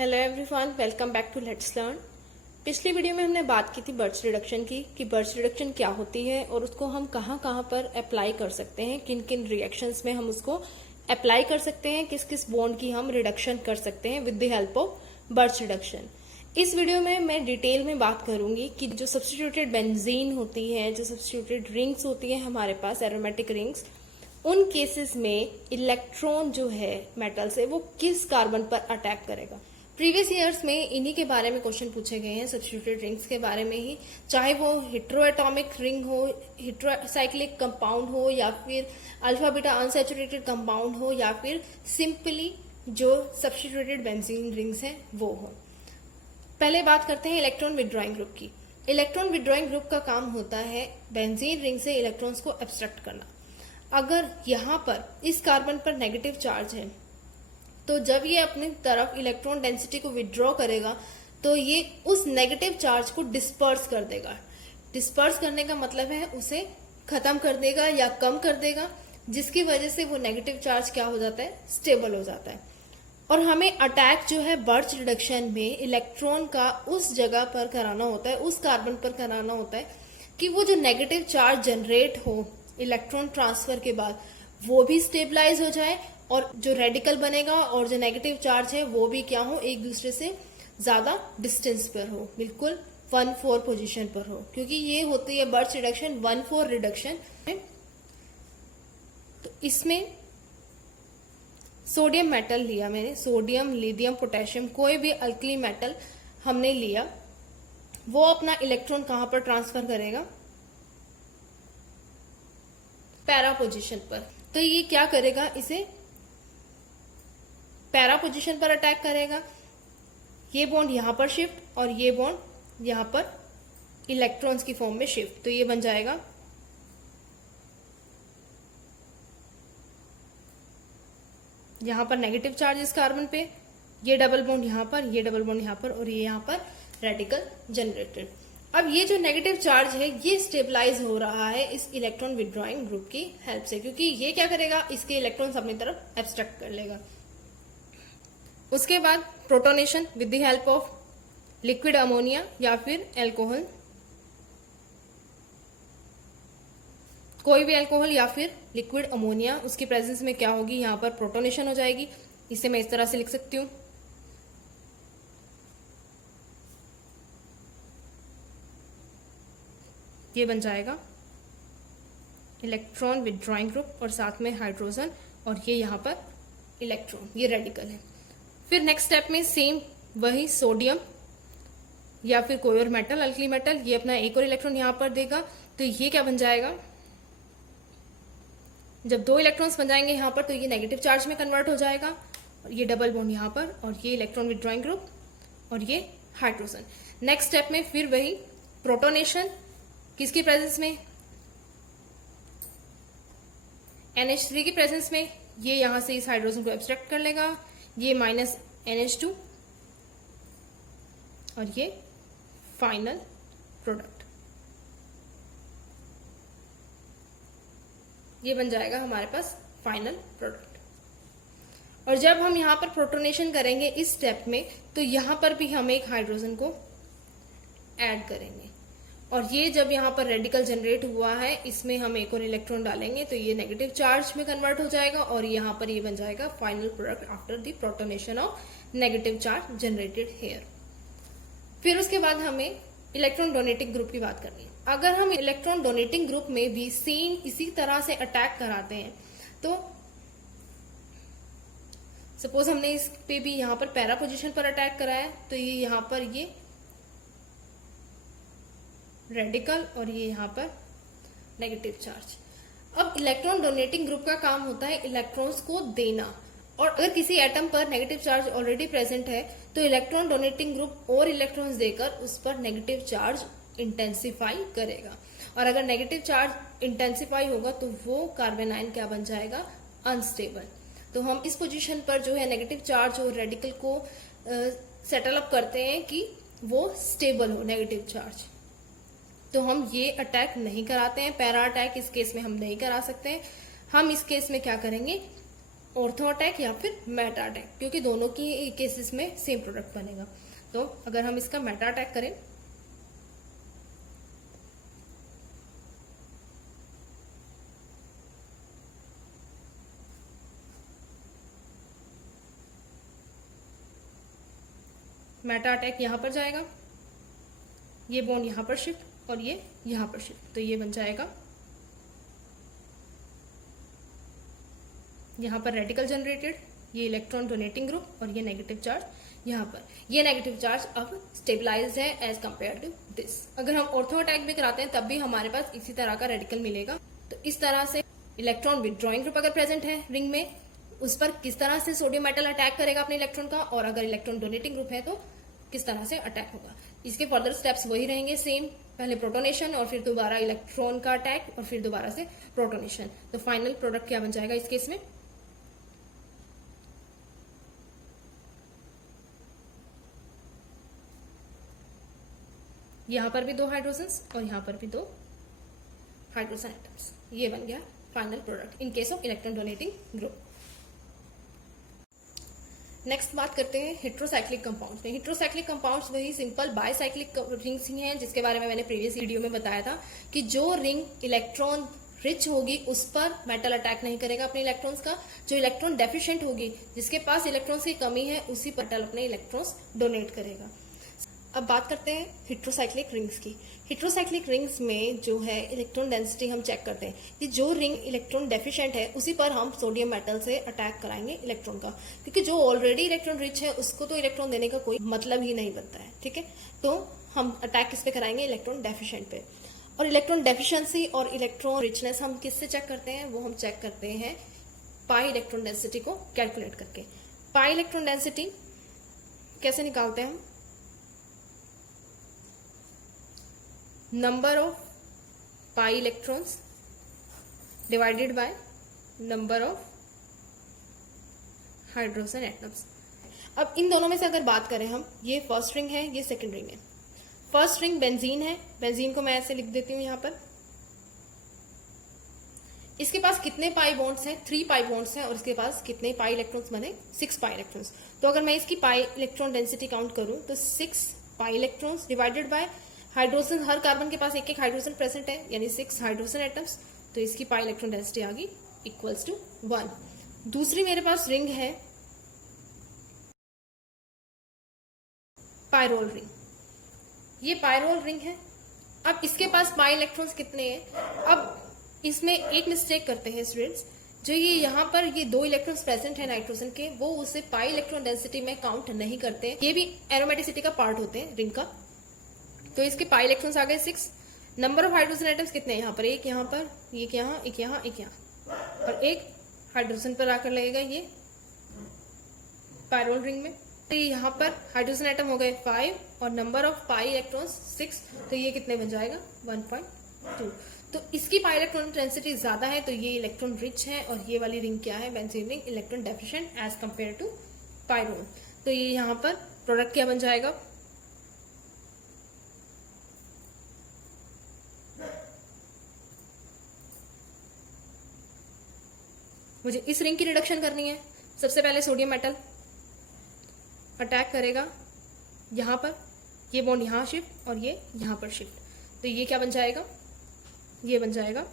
Hello everyone, welcome back to let's learn. पिछली video में हमने बात की थी बर्च रिडक्शन की कि बर्च रिडक्शन क्या होती है और उसको हम कहाँ कहाँ पर अप्लाई कर सकते हैं, किन किन रिएक्शंस में हम उसको अप्लाई कर सकते हैं, किस किस बॉन्ड की हम रिडक्शन कर सकते हैं with the help of birch reduction. इस वीडियो में मैं डिटेल में बात करूंगी कि जो सब्स्टिट्यूटेड बेंजीन होती है, जो सब्स्टिट्यूटेड रिंग्स होती है हमारे पास एरोमेटिक रिंग्स, उन केसेस में इलेक्ट्रॉन जो है मेटल से वो किस कार्बन पर अटैक करेगा। प्रीवियस ईयर्स में इन्हीं के बारे में क्वेश्चन पूछे गए हैं, सब्स्टिट्यूटेड रिंग्स के बारे में ही, चाहे वो हेट्रोएटॉमिक रिंग हो, हेट्रोसाइक्लिक कंपाउंड हो, या फिर अल्फा बीटा अनसैचुरेटेड कंपाउंड हो, या फिर सिंपली जो सब्स्टिट्यूटेड बेंजीन रिंग्स हैं वो हो। पहले बात करते हैं इलेक्ट्रॉन विड्रॉइंग ग्रुप की। इलेक्ट्रॉन विड्रॉइंग ग्रुप का काम होता है बेंजीन रिंग से इलेक्ट्रॉन्स को एब्स्ट्रैक्ट करना। अगर यहां पर इस कार्बन पर नेगेटिव चार्ज है तो जब ये अपनी तरफ इलेक्ट्रॉन डेंसिटी को विड्रॉ करेगा तो ये उस नेगेटिव चार्ज को डिस्पर्स कर देगा। डिस्पर्स करने का मतलब है उसे खत्म कर देगा या कम कर देगा, जिसकी वजह से वो नेगेटिव चार्ज क्या हो जाता है, स्टेबल हो जाता है। और हमें अटैक जो है बर्च रिडक्शन में इलेक्ट्रॉन का उस जगह पर कराना होता है, उस कार्बन पर कराना होता है कि वो जो नेगेटिव चार्ज जनरेट हो इलेक्ट्रॉन ट्रांसफर के बाद वो भी स्टेबलाइज हो जाए, और जो रेडिकल बनेगा और जो नेगेटिव चार्ज है वो भी क्या हो, एक दूसरे से ज्यादा डिस्टेंस पर हो, बिल्कुल 1,4 पोजीशन पर हो, क्योंकि ये होती है बर्च रिडक्शन 1,4 रिडक्शन। तो इसमें सोडियम मेटल लिया मैंने, सोडियम, लिथियम, पोटेशियम, कोई भी अल्कली मेटल हमने लिया, वो अपना इलेक्ट्रॉन कहां पर ट्रांसफर करेगा, पैरा पोजीशन पर। तो ये क्या करेगा, इसे पैरा पोजीशन पर अटैक करेगा। ये बॉन्ड यहां पर शिफ्ट और ये बॉन्ड यहां पर इलेक्ट्रॉन्स की फॉर्म में शिफ्ट, तो ये बन जाएगा यहां पर नेगेटिव चार्ज इस कार्बन पे, ये डबल बॉन्ड यहां पर, ये डबल बॉन्ड यहां पर, और ये यहां पर रेडिकल जनरेटेड। अब ये जो नेगेटिव चार्ज है ये स्टेबलाइज हो रहा है इस इलेक्ट्रॉन विड्रॉइंग ग्रुप की हेल्प से, क्योंकि ये क्या करेगा, इसके इलेक्ट्रॉन्स अपनी तरफ एब्स्ट्रैक्ट कर लेगा। उसके बाद protonation with the help of liquid ammonia या फिर एल्कोहल, कोई भी एल्कोहल या फिर लिक्विड अमोनिया, उसकी प्रेजेंस में क्या होगी, यहां पर प्रोटोनेशन हो जाएगी। इसे मैं इस तरह से लिख सकती हूं, ये बन जाएगा इलेक्ट्रॉन विड्रॉइंग ग्रुप और साथ में हाइड्रोजन, और ये यहां पर इलेक्ट्रॉन, ये रेडिकल है। फिर नेक्स्ट स्टेप में सेम वही सोडियम या फिर कोई और मेटल, अल्कली मेटल, ये अपना एक और इलेक्ट्रॉन यहां पर देगा, तो ये क्या बन जाएगा, जब दो इलेक्ट्रॉन्स बन जाएंगे यहां पर तो ये नेगेटिव चार्ज में कन्वर्ट हो जाएगा, और ये डबल बॉन्ड यहां पर, और ये इलेक्ट्रॉन विड्रॉइंग ग्रुप और ये हाइड्रोजन। नेक्स्ट स्टेप में फिर वही प्रोटोनेशन, किसकी प्रेजेंस में, NH3 की प्रेजेंस में, ये यहां से इस हाइड्रोजन को एब्स्ट्रैक्ट कर लेगा, ये माइनस NH2 और ये फाइनल प्रोडक्ट, ये बन जाएगा हमारे पास फाइनल प्रोडक्ट। और जब हम यहां पर प्रोटोनेशन करेंगे इस स्टेप में, तो यहां पर भी हम एक हाइड्रोजन को ऐड करेंगे, और ये जब यहाँ पर रेडिकल जनरेट हुआ है इसमें हम एक और इलेक्ट्रॉन डालेंगे तो ये नेगेटिव चार्ज में कन्वर्ट हो जाएगा, और यहाँ पर ये बन जाएगा final product after the protonation of negative charge generated here. फिर उसके बाद हमें इलेक्ट्रॉन डोनेटिंग ग्रुप की बात करनी है। अगर हम इलेक्ट्रॉन डोनेटिंग ग्रुप में भी सेम इसी तरह से अटैक कराते हैं, तो सपोज हमने इस पे भी यहाँ पर पैरा पोजिशन पर अटैक कराया, तो ये यहाँ पर ये रेडिकल और ये यहाँ पर नेगेटिव चार्ज। अब इलेक्ट्रॉन डोनेटिंग ग्रुप का काम होता है इलेक्ट्रॉन्स को देना, और अगर किसी एटम पर नेगेटिव चार्ज ऑलरेडी प्रेजेंट है तो इलेक्ट्रॉन डोनेटिंग ग्रुप और इलेक्ट्रॉन्स देकर उस पर नेगेटिव चार्ज इंटेंसिफाई करेगा, और अगर नेगेटिव चार्ज इंटेंसिफाई होगा तो वो कार्बन आयन क्या बन जाएगा, अनस्टेबल। तो हम इस पोजीशन पर जो है नेगेटिव चार्ज और रेडिकल को सेटल अप करते हैं कि वो स्टेबल हो नेगेटिव चार्ज। तो हम ये अटैक नहीं कराते हैं, पैरा अटैक इस केस में हम नहीं करा सकते हैं। हम इस केस में क्या करेंगे, ऑर्थो अटैक या फिर मेटा अटैक, क्योंकि दोनों की केसेस में सेम प्रोडक्ट बनेगा। तो अगर हम इसका मेटा अटैक करें, मेटा अटैक यहां पर जाएगा, ये बॉन्ड यहां पर शिफ्ट और ये यहां पर शिफ्ट, तो ये बन जाएगा यहां पर रेडिकल जनरेटेड, ये इलेक्ट्रॉन डोनेटिंग ग्रुप और ये नेगेटिव चार्ज यहां पर। ये नेगेटिव चार्ज अब स्टेबलाइज्ड है एज कंपेयर टू दिस। अगर हम ऑर्थो अटैक भी कराते हैं तब भी हमारे पास इसी तरह का रेडिकल मिलेगा। तो इस तरह से इलेक्ट्रॉन विथड्रॉइंग ग्रुप अगर प्रेजेंट है रिंग में, उस पर किस तरह से सोडियम मेटल अटैक करेगा अपने इलेक्ट्रॉन का, और अगर इलेक्ट्रॉन डोनेटिंग ग्रुप है तो किस तरह से अटैक होगा। इसके फर्दर स्टेप्स वही रहेंगे सेम, पहले प्रोटोनेशन और फिर दोबारा इलेक्ट्रॉन का अटैक और फिर दोबारा से प्रोटोनेशन। तो फाइनल प्रोडक्ट क्या बन जाएगा इस केस में, यहां पर भी 2 हाइड्रोजन्स और यहां पर भी 2 हाइड्रोजन एटम्स। ये बन गया final product in case of electron donating group. Next बात करते हैं हेट्रोसाइक्लिक कंपाउंड्स में। हेट्रोसाइक्लिक कंपाउंड्स वही सिंपल बायसाइक्लिक रिंग्स ही हैं, जिसके बारे में मैंने प्रीवियस वीडियो में बताया था कि जो रिंग इलेक्ट्रॉन रिच होगी उस पर मेटल अटैक नहीं करेगा अपने इलेक्ट्रॉन्स का, जो इलेक्ट्रॉन डेफिशिएंट होगी, जिसके पास इलेक्ट्रॉन्स की कमी है, उसी पर मेटल अपने इलेक्ट्रॉन्स डोनेट करेगा। अब बात करते हैं हेट्रोसाइक्लिक रिंग्स की। हेट्रोसाइक्लिक रिंग्स में जो है इलेक्ट्रॉन डेंसिटी हम चेक करते हैं कि जो रिंग इलेक्ट्रॉन डेफिशिएंट है उसी पर हम सोडियम मेटल से अटैक कराएंगे इलेक्ट्रॉन का, क्योंकि जो ऑलरेडी इलेक्ट्रॉन रिच है उसको तो इलेक्ट्रॉन देने का कोई मतलब ही नहीं बनता है। ठीक है, तो हम अटैक किस पे कराएंगे, इलेक्ट्रॉन डेफिशिएंट पे। और इलेक्ट्रॉन डेफिशिएंसी और इलेक्ट्रॉन रिचनेस हम किससे चेक करते हैं, वो हम चेक करते हैं पाई इलेक्ट्रॉन डेंसिटी को कैलकुलेट करके। पाई इलेक्ट्रॉन डेंसिटी कैसे निकालते हैं हम, number of pi electrons divided by number of hydrogen atoms। अब इन दोनों में से अगर बात करें हम, ये फर्स्ट रिंग है, ये सेकंड रिंग है। फर्स्ट रिंग बेंजीन है, बेंजीन को मैं ऐसे लिख देती हूं यहां पर। इसके पास कितने पाई बॉन्ड्स हैं, 3 पाई बॉन्ड्स हैं, और इसके पास कितने पाई इलेक्ट्रॉन्स बने, 6 पाई इलेक्ट्रॉन्स। तो अगर मैं इसकी पाई इलेक्ट्रॉन डेंसिटी काउंट करूं तो 6 pi electrons divided by hydrogen, her carbon के पास एक एक हाइड्रोजन प्रेजेंट है, यानी 6 हाइड्रोजन एटम्स, तो इसकी पाई इलेक्ट्रॉन डेंसिटी आ गई इक्वल्स टू 1। दूसरी मेरे पास रिंग है पायरोल रिंग, ये पायरोल रिंग है। अब इसके पास पाई इलेक्ट्रॉन्स कितने हैं, अब इसमें एक मिस्टेक करते हैं स्टूडेंट्स, जो ये यहाँ पर ये 2 इलेक्ट्रॉन्स प्रेजेंट है नाइट्रोजन के, वो उसे पाई इलेक्ट्रॉन डेंसिटी में काउंट नहीं करते, ये भी एरोमेटिसिटी का पार्ट होते हैं रिंग का। तो इसके पाई इलेक्ट्रॉन्स आ गए 6। नंबर ऑफ हाइड्रोजन एटम्स कितने हैं यहाँ पर, एक यहाँ पर, एक यहाँ, एक यहाँ, एक यहाँ, और एक हाइड्रोजन पर आकर लगेगा ये पायरोल रिंग में। तो यहाँ पर हाइड्रोजन एटम हो गए 5 और नंबर ऑफ पाई इलेक्ट्रॉन्स 6, तो ये कितने बन जाएगा 1.2। तो इसकी पाई इलेक्ट्रॉन डेंसिटी ज्यादा है, तो ये इलेक्ट्रॉन रिच है, और ये वाली रिंग क्या है, benzene ring, electron deficient as compare to pyrrole. तो ये यहाँ पर प्रोडक्ट क्या बन जाएगा, मुझे इस रिंग की रिडक्शन करनी है। सबसे पहले सोडियम मेटल अटैक करेगा यहां पर, ये बॉन्ड यहां शिफ्ट और ये यहां पर शिफ्ट, तो ये क्या बन जाएगा, ये बन जाएगा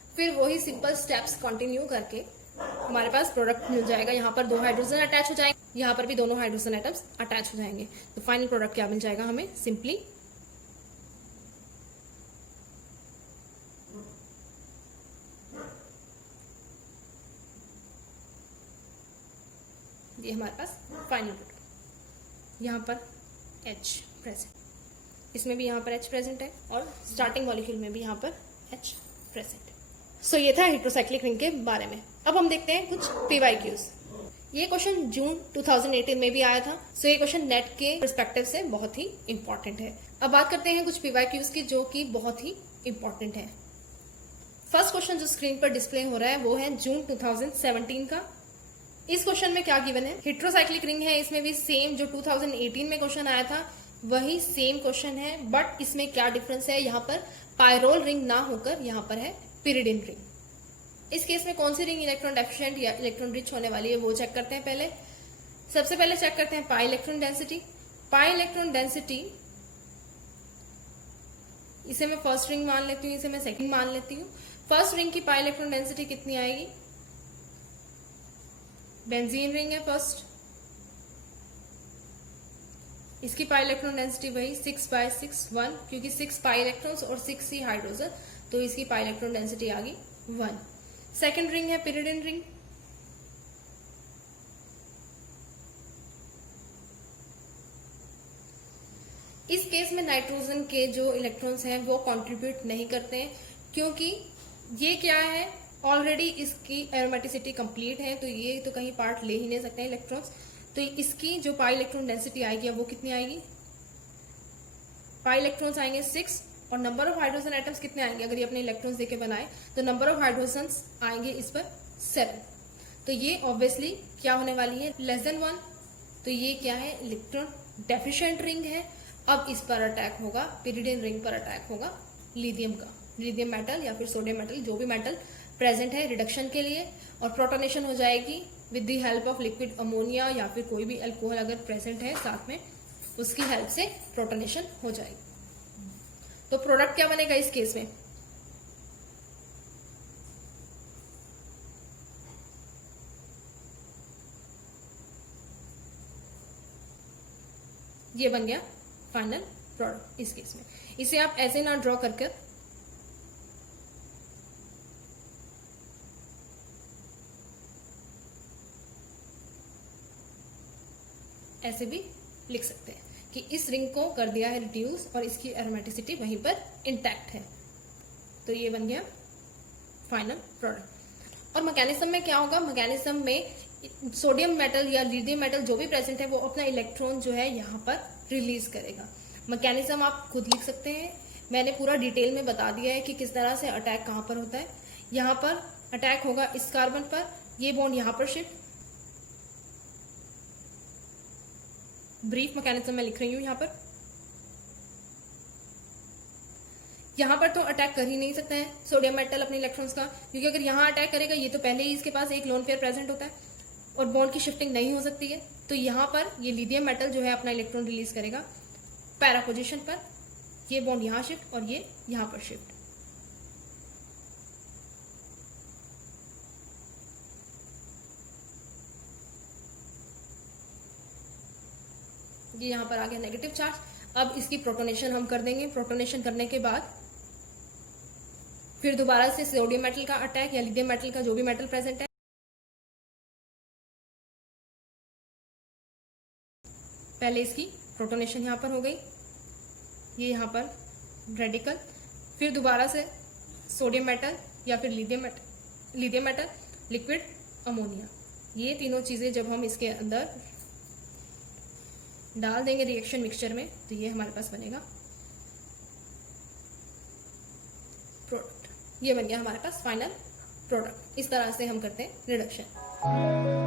फिर वही सिंपल स्टेप्स कंटिन्यू करके हमारे पास प्रोडक्ट मिल जाएगा। यहाँ पर 2 हाइड्रोजन अटैच हो जाएंगे, यहाँ पर भी दोनों हाइड्रोजन एटम्स अटैच हो जाएंगे। तो फाइनल प्रोडक्ट क्या मिल जाएगा हमें, सिंपली ये हमारे पास फाइनल प्रोडक्ट। यहाँ पर H प्रेजेंट, इसमें भी यहाँ पर H प्रेजेंट है, और स्टार्टिंग मॉलिक्यूल में भी यहाँ पर H प्रेजेंट है। सो ये था हेट्रोसाइक्लिक रिंग के बारे में। अब हम देखते हैं कुछ PYQs। ये क्वेश्चन जून 2018 में भी आया था, सो ये क्वेश्चन नेट के पर्सपेक्टिव से बहुत ही इंपॉर्टेंट है। अब बात करते हैं कुछ PYQs की जो कि बहुत ही इंपॉर्टेंट है। फर्स्ट क्वेश्चन जो स्क्रीन पर डिस्प्ले हो रहा है वो है जून 2017 का, इस क्वेश्चन में क्या गिवन है, हेट्रोसाइक्लिक रिंग है, इसमें भी सेम जो 2018 में क्वेश्चन आया था वही सेम क्वेश्चन है, बट इसमें क्या डिफरेंस है, यहाँ पर पायरोल रिंग ना होकर यहाँ पर है पिरिडिन रिंग। इस केस में कौन सी रिंग इलेक्ट्रॉन डेफिशिएंट या इलेक्ट्रॉन रिच होने वाली है वो चेक करते हैं। पहले सबसे पहले चेक करते हैं pi electron density. Pi electron density, इसे मैं फर्स्ट रिंग मान लेती हूँ, इसे मैं सेकंड मान लेती हूँ। फर्स्ट रिंग की पाई इलेक्ट्रॉन डेंसिटी कितनी आएगी, बेंजीन रिंग है फर्स्ट, इसकी पाई इलेक्ट्रॉन डेंसिटी वही 6/6 1, क्योंकि 6 पाई इलेक्ट्रॉन्स और 6 ही हाइड्रोजन, तो इसकी पाई इलेक्ट्रॉन डेंसिटी आ गई 1। सेकेंड रिंग है पिरिडिन रिंग, इस केस में नाइट्रोजन के जो इलेक्ट्रॉन्स हैं वो कंट्रीब्यूट नहीं करते हैं, क्योंकि ये क्या है, ऑलरेडी इसकी एरोमेटिसिटी कंप्लीट है, तो ये तो कहीं पार्ट ले ही नहीं सकते हैं इलेक्ट्रॉन्स। तो इसकी जो पाई इलेक्ट्रॉन डेंसिटी आएगी वो कितनी आएगी, पाई इलेक्ट्रॉन्स आएंगे 6 और नंबर ऑफ हाइड्रोजन एटम्स कितने आएंगे, अगर ये अपने इलेक्ट्रॉन्स देके बनाए तो नंबर ऑफ हाइड्रोजन आएंगे इस पर 7। तो ये ऑब्वियसली क्या होने वाली है, लेस देन 1। तो ये क्या है, इलेक्ट्रॉन डेफिशिएंट रिंग है। अब इस पर अटैक होगा, पिरिडिन रिंग पर अटैक होगा लिथियम का, लिथियम मेटल या फिर सोडियम मेटल, जो भी मेटल प्रेजेंट है रिडक्शन के लिए, और प्रोटोनेशन हो जाएगी with the help of liquid ammonia या फिर कोई भी अल्कोहल अगर प्रेजेंट है साथ में, उसकी हेल्प से प्रोटोनेशन हो जाएगी। तो प्रोडक्ट क्या बनेगा इस केस में, ये बन गया फाइनल प्रोडक्ट इस केस में। इसे आप ऐसे ना ड्रॉ करके ऐसे भी लिख सकते हैं कि इस रिंग को कर दिया है रिड्यूस और इसकी एरोमेटिसिटी वहीं पर इंटैक्ट है। तो ये बन गया फाइनल प्रोडक्ट। और मैकेनिज्म में क्या होगा, मैकेनिज्म में सोडियम मेटल या लिथियम मेटल जो भी प्रेजेंट है वो अपना इलेक्ट्रॉन जो है यहाँ पर रिलीज करेगा। मैकेनिज्म आप खुद लिख सकते हैं, मैंने पूरा डिटेल में बता दिया है कि किस तरह से अटैक कहाँ पर होता है। यहाँ पर अटैक होगा इस कार्बन पर, ये बॉन्ड यहाँ पर शिफ्ट, ब्रीफ मैकेनिज्म में लिख रही हूं यहाँ पर तो अटैक कर ही नहीं सकता है सोडियम मेटल अपने इलेक्ट्रॉन्स का, क्योंकि अगर यहाँ अटैक करेगा ये तो पहले ही इसके पास एक लोन पेयर प्रेजेंट होता है और बॉन्ड की शिफ्टिंग नहीं हो सकती है। तो यहाँ पर ये लिथियम मेटल जो है अपना इलेक्ट्रॉन रिलीज करेगा पैरा पोजिशन पर, ये बॉन्ड यहाँ शिफ्ट और ये यहाँ पर शिफ्ट। ये यहाँ पर आ गया नेगेटिव चार्ज। अब इसकी प्रोटोनेशन हम कर देंगे, प्रोटोनेशन करने के बाद फिर दोबारा से सोडियम मेटल का अटैक या लिथियम मेटल का जो भी मेटल प्रेजेंट है, पहले इसकी प्रोटोनेशन यहाँ पर हो गई, ये यहाँ पर रेडिकल, फिर दोबारा से सोडियम मेटल या फिर लिथियम मेटल, लिक्विड अमोनिया, ये तीनों चीजें जब हम इसके अंदर डाल देंगे रिएक्शन मिक्सचर में तो ये हमारे पास बनेगा प्रोडक्ट। ये बन गया हमारे पास फाइनल प्रोडक्ट। इस तरह से हम करते हैं रिडक्शन।